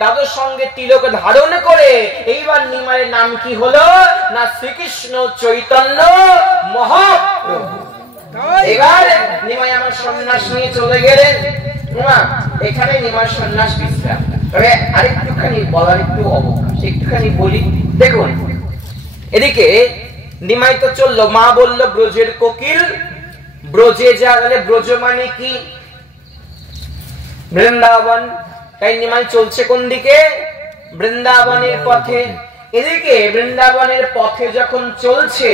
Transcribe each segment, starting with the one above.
দাদুর সঙ্গে তিলক ধারণ করে এইবার নিমাইয়ের নাম কি হলো না শ্রীকৃষ্ণ চৈতন্য মহাপ্রভু। এবার নিমাই আমার সন্ন্যাস নিয়ে চলে গেলেন। এখানে নিমাইয়ের সন্ন্যাস বিশ্রাম। তবে আরেকটুখানি বলার একটু অবকাশ, একটুখানি বলি। দেখুন এদিকে নিমাই তো চললো, মা বললো ব্রজের কোকিল ব্রজে যা, তাহলে ব্রজ মানে কি বৃন্দাবন। তাই নিমাই চলছে কোন দিকে? বৃন্দাবনের পথে। এদিকে বৃন্দাবনের পথে যখন চলছে,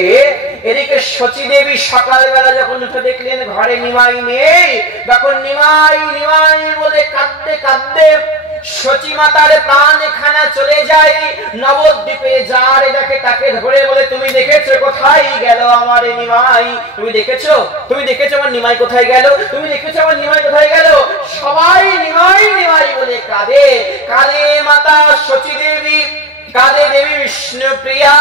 এদিকে সচী দেবী সকালবেলা যখন উঠে দেখলেন ঘরে নিমাই নেই, তখন নিমাই নিমাই বলে কাঁদতে কাঁদতে সচী মাতার প্রাণ খানা চলে যায়। নবদ্বীপে যার দেখে তাকে ধরে বলে, তুমি দেখেছো কোথায় গেল আমার নিমাই? তুমি দেখেছো? তুমি দেখেছো আমার নিমাই কোথায় গেল? তুমি দেখেছো আমার নিমাই কোথায় গেল? সবাই নিমাই নিমাই বলে কাঁদে। কাঁদে মাতা সচী দেবী, কাঁদে দেবী বিষ্ণু প্রিয়া,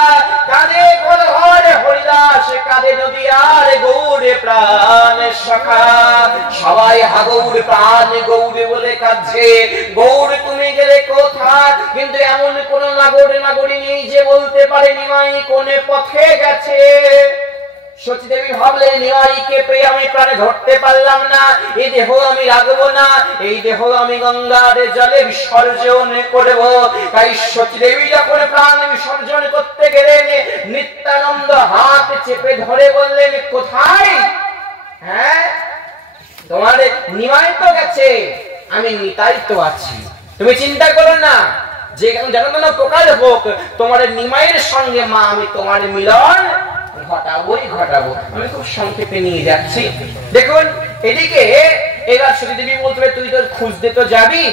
কাঁদে গোধর হরিদাস, কাঁদে নদীয়ার গৌরে প্রাণ সখা। সবাই হাগৌর প্রাণ গৌরে বলে কাঁদছে। গৌর তুমি গেলে কোথায়? কিন্তু এমন কোন নাগর নাগরী নেই যে বলতে পারে নিমাই কোন পথে গেছে। সচী দেবী ভাবলেন নিমাইকে পেয়ে আমি প্রাণে ধরতে পারলাম না, এই দেহ আমি রাখবো না, এই দেহ আমি গঙ্গার জলে বিসর্জন করব। তাই সচী দেবী যখন প্রাণ বিসর্জন করতে গেলেন, নিত্যানন্দ হাত চেপে ধরে বললেন, কোথায়? হ্যাঁ, তোমার নিমাই তো গেছে, আমি নিতাই তো আছি। তুমি চিন্তা করো না, যে যেন কোনো প্রকার হোক তোমার নিমাইয়ের সঙ্গে মা আমি তোমার মিলন ঘটাবোই ঘটাবো। আমি খুব সংক্ষেপে নিয়ে যাচ্ছি। দেখুন এদিকে এবার সতী দেবী বলতে, তুই তোর খুঁজতে তো যাবি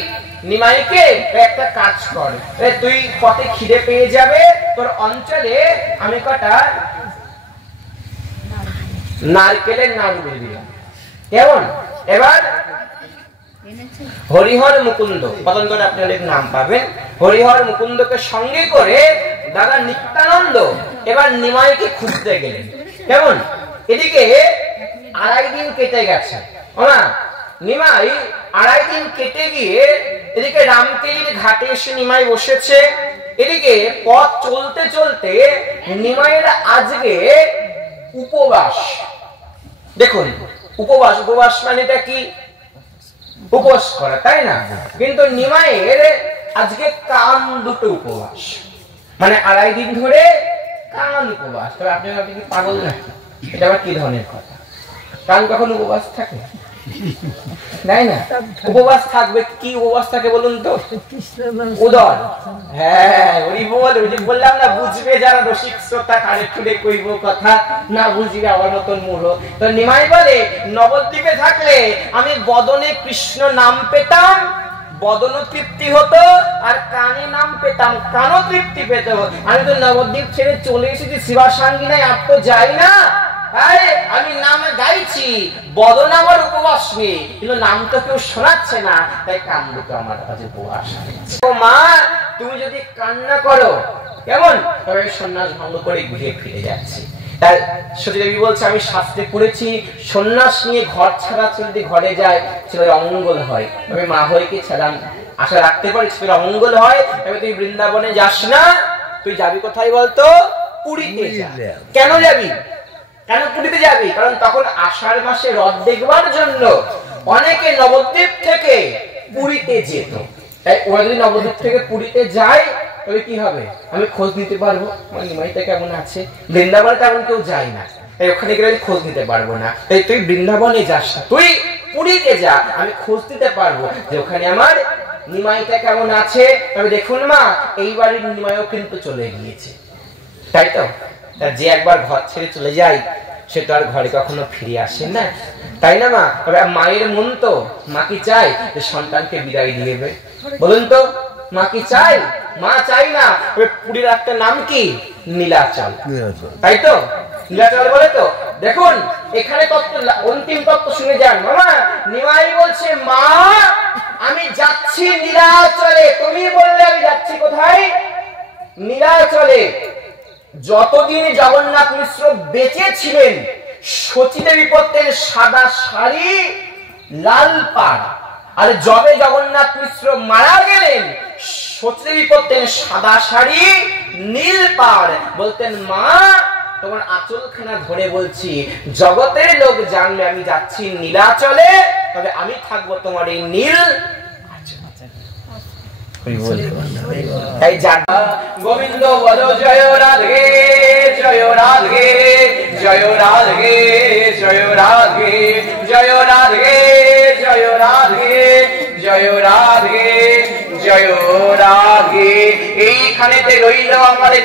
নিমাইকে, একটা কাজ কর, তুই পথে খিদে পেয়ে যাবে, তোর অঞ্চলে আমি কটা নারকেলের নাড়ু দিয়ে দিলাম, কেমন? এবার হরিহর মুকুন্দ, পতঞ্জলি আপনি অনেক নাম পাবেন, হরিহর মুকুন্দকে সঙ্গে করে দাদা নিত্যানন্দ এবার নিমাইকে খুঁজতে গেলেন, কেমন? এদিকে 2.5 দিন কেটে গেছে। নিমাই 2.5 দিন কেটে গিয়ে এদিকে রামকেলির ঘাটে এসে নিমাই বসেছে। এদিকে পথ চলতে চলতে নিমাইয়ের আজকে উপবাস। দেখুন উপবাস, উপবাস মানেটা কি? উপবাস করা, তাই না? কিন্তু নিমাইয়ের আজকে কান দুটো উপবাস, মানে 2.5 দিন ধরে কান উপবাস। তবে আপনি কি পাগল নাকি? এটা আবার কি ধরনের কথা? কান কখন উপবাস থাকে? তাই না? উপবাস থাকবে, কি উপবাস থাকে বলুন তো? উদর। হ্যাঁ ওই বললাম না, বুঝবে যারা রসিক শ্রোতা কানে খুলে কইব কথা, না বুঝবে আমার মতন মূঢ়। তো নিমাই বলে, নবদ্বীপে থাকলে আমি বদনে কৃষ্ণ নাম পেতাম, বদন তৃপ্তি হতো, আর কানে নাম পেতাম, কানও তৃপ্তি পেত। আমি তো নবদ্বীপ ছেড়ে চলে এসেছি শিবাসাঙ্গিনায়, আর তো যাই না। আমি নাম গাইছি, বদন আমার উপবাস নেই, কিন্তু নাম তো কেউ শোনাচ্ছে না, তাই কান দুটো আমার কাছে উপবাস। মা তুমি যদি কান্না করো, কেমন? তবে সন্ন্যাস ভঙ্গ করে ঘুরে ফিরে যাচ্ছি। তাই সতী দেবী বলছে, আমি শাস্ত্রে পড়েছি সন্ন্যাস নিয়ে ঘর ছাড়া যদি ঘরে যায় ছেলের অমঙ্গল হয়। তবে মা হয়ে কি ছাড়া আশা রাখতে পারি ছেলের অমঙ্গল হয়? তবে তুই বৃন্দাবনে যাস না, তুই যাবি কোথায় বলতো? পুরীতে যা। কেন যাবি? কেন পুরীতে যাবি? কারণ তখন আষাঢ় মাসে রথ দেখবার জন্য অনেকে নবদ্বীপ থেকে পুরীতে যেত। তাই ওরা যদি নবদ্বীপ থেকে পুরীতে যায় তবে কি হবে? আমি খোঁজ নিতে পারবো আমার নিমাইটা কেমন আছে। বৃন্দাবনে তেমন কেউ যায় না, তাই ওখানে গেলে খোঁজ নিতে পারবো না। তাই তুই বৃন্দাবনে যাস না, তুই পুরীতে যা, আমি খোঁজ দিতে পারবো যে ওখানে আমার নিমাইটা কেমন আছে। তবে দেখুন মা, এই বাড়ির নিমাইও কিন্তু চলে গিয়েছে, তাই তো? যে একবার ঘর ছেড়ে চলে যায় সে তো আর ঘরে কখনো ফিরে আসে না, তাই না মা? তবে মায়ের মন তো, মা কি চায় যে সন্তানকে বিদায় দিয়ে দেবে? বলুন তো, মা কি চাই? মা চাই না। পুরীর একটা নাম কি? নীলাচল, তাই তো? নীলাচল বলে তো। দেখুন এখানে তত্ত্ব, অন্তিম তত্ত্ব শুনে যান মামা। নিমাই বলছে, মা আমি যাচ্ছি নীলাচলে। তুমি বললে আমি যাচ্ছি কোথায়? নীলাচলে। যতদিন জগন্নাথ মিশ্র বেঁচে ছিলেন সচী দেবী পরতেন সাদা শাড়ি, লাল পাড়। আর যবে জগন্নাথ মিশ্র মারা গেলেন সতীদেবী পরতেন সাদা শাড়ি নীল পাড়, বলতেন মা তোমার আঁচলখানা ধরে বলছি জগতের লোক জানলে আমি যাচ্ছি নীলাচলে, তবে আমি থাকবো তোমার এই নীল তাই জানা গোবিন্দ বলো জয় রাধে জয় রাধে জয় রাধে জয় রাধে জয় রাধে জয় রাধে জয় রাধে জয় রাধে। এইখানেতে রইল আমাদের